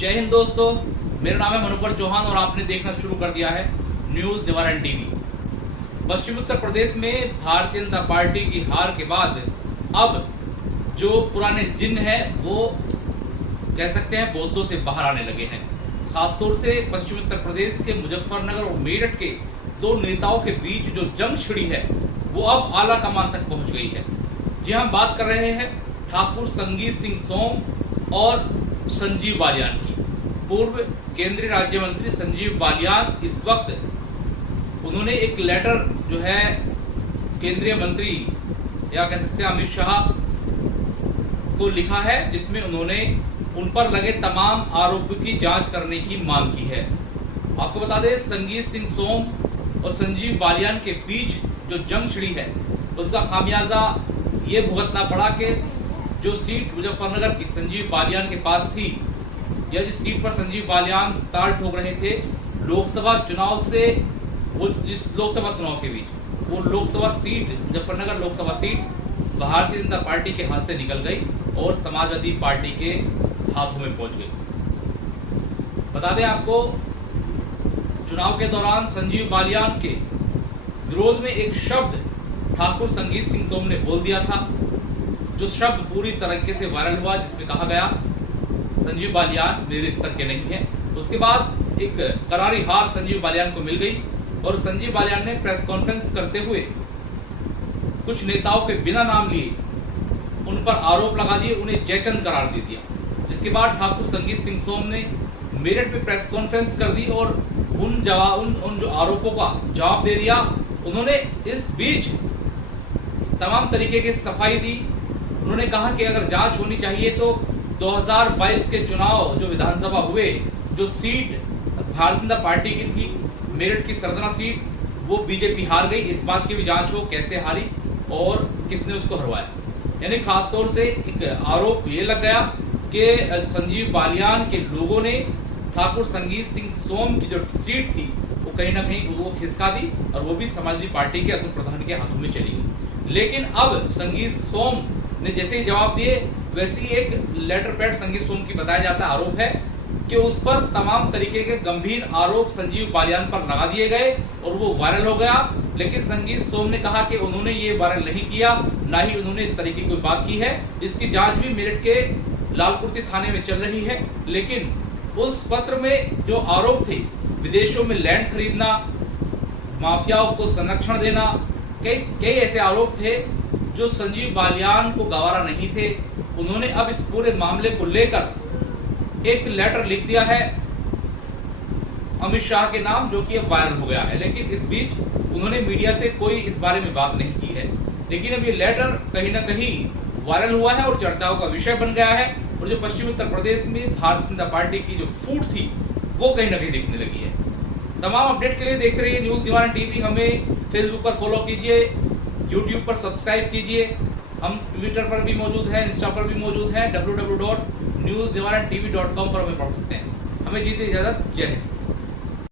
जय हिंद दोस्तों, मेरा नाम है मनोहर चौहान और आपने देखना शुरू कर दिया है न्यूज निवारण टीवी। पश्चिम उत्तर प्रदेश में भारतीय जनता पार्टी की हार के बाद अब जो पुराने जिन्न है वो कह सकते हैं बोतलों से बाहर आने लगे हैं। खासतौर से पश्चिम उत्तर प्रदेश के मुजफ्फरनगर और मेरठ के दो नेताओं के बीच जो जंग छिड़ी है वो अब आला कमान तक पहुंच गई है। जी हम बात कर रहे हैं ठाकुर संगीत सिंह सोम और संजीव बालियान की। पूर्व केंद्रीय राज्य मंत्री संजीव बालियान इस वक्त उन्होंने एक लेटर जो है केंद्रीय मंत्री या कह सकते हैं अमित शाह को लिखा है, जिसमें उन्होंने उन पर लगे तमाम आरोपों की जांच करने की मांग की है। आपको बता दें, संगीत सिंह सोम और संजीव बालियान के बीच जो जंग छिड़ी है उसका खामियाजा ये भुगतना पड़ा कि जो सीट मुजफ्फरनगर की संजीव बालियान के पास थी या जिस सीट पर संजीव बालियान ताल ठोक रहे थे लोकसभा चुनाव से, जिस लोकसभा चुनाव के बीच वो Lok Sabha seat Muzaffarnagar Lok Sabha seat Bharatiya Janata party के हाथ से निकल गई और समाजवादी पार्टी के हाथों में पहुंच गई। बता दें आपको, चुनाव के दौरान संजीव बालियान के विरोध में एक शब्द ठाकुर संगीत सिंह सोम ने बोल दिया था, जो शब्द पूरी तरीके से वायरल हुआ, जिसमें कहा गया संजीव बालियान मेरे स्तर के नहीं है। उसके बाद एक करारी हार संजीव बालियान को मिल गई और संजीव बालियान ने प्रेस कॉन्फ्रेंस करते हुए कुछ नेताओं के बिना नाम लिए उन पर आरोप लगा दिए, उन्हें जयचंद करार दे दिया। जिसके बाद ठाकुर संगीत सिंह सोम ने मेरठ में प्रेस कॉन्फ्रेंस कर दी और उन जो आरोपों का जवाब दे दिया। उन्होंने इस बीच तमाम तरीके की सफाई दी। उन्होंने कहा कि अगर जांच होनी चाहिए तो 2022 के चुनाव जो विधानसभा हुए, जो सीट भारतीय जनता पार्टी की थी मेरठ की सरदना सीट, वो बीजेपी हार गई। इस बात की भी जांच हो, कैसे हारी और किसने उसको हरवाया। यानी खासतौर से एक आरोप ये लग गया कि संजीव बालियान के लोगों ने ठाकुर संगीत सिंह सोम की जो सीट थी वो कहीं ना कहीं वो खिसका दी और वो भी समाजवादी पार्टी के अतुल प्रधान के हाथों में चली गई। लेकिन अब संगीत सोम ने जैसे ही जवाब दिए वैसे ही एक लेटर पैड संगीत सोम की बताया जाता आरोप है कि उस पर तमाम तरीके के गंभीर आरोप संजीव बालियान पर लगा दिए गए और वो वायरल हो गया। लेकिन संगीत सोम ने कहा कि उन्होंने ये वायरल नहीं किया, ना ही उन्होंने इस तरीके की कोई बात की है। इसकी जांच भी मेरठ के लालकुर्ती थाने में चल रही है। लेकिन उस पत्र में जो आरोप थे, विदेशों में लैंड खरीदना, माफियाओं को संरक्षण देना, कई ऐसे आरोप थे जो संजीव बालियान को गवारा नहीं थे। उन्होंने अब इस पूरे मामले को लेकर एक लेटर लिख दिया है अमित शाह के नाम, जो कि अब वायरल हो गया है। लेकिन इस बीच उन्होंने मीडिया से कोई इस बारे में बात नहीं की है। लेकिन अब ये लेटर कहीं ना कहीं वायरल हुआ है और चर्चाओं का विषय बन गया है। और जो पश्चिम उत्तर प्रदेश में भारतीय जनता पार्टी की जो फूट थी वो कहीं ना कहीं दिखने लगी है। तमाम अपडेट के लिए देखते रहिए न्यूज निवारण टीवी। हमें फेसबुक पर फॉलो कीजिए, यूट्यूब पर सब्सक्राइब कीजिए। हम ट्विटर पर भी मौजूद हैं, इंस्टा पर भी मौजूद हैं। www.newsnivarantv.com पर हमें पढ़ सकते हैं। हमें जीते इजाजत। जय हिंद।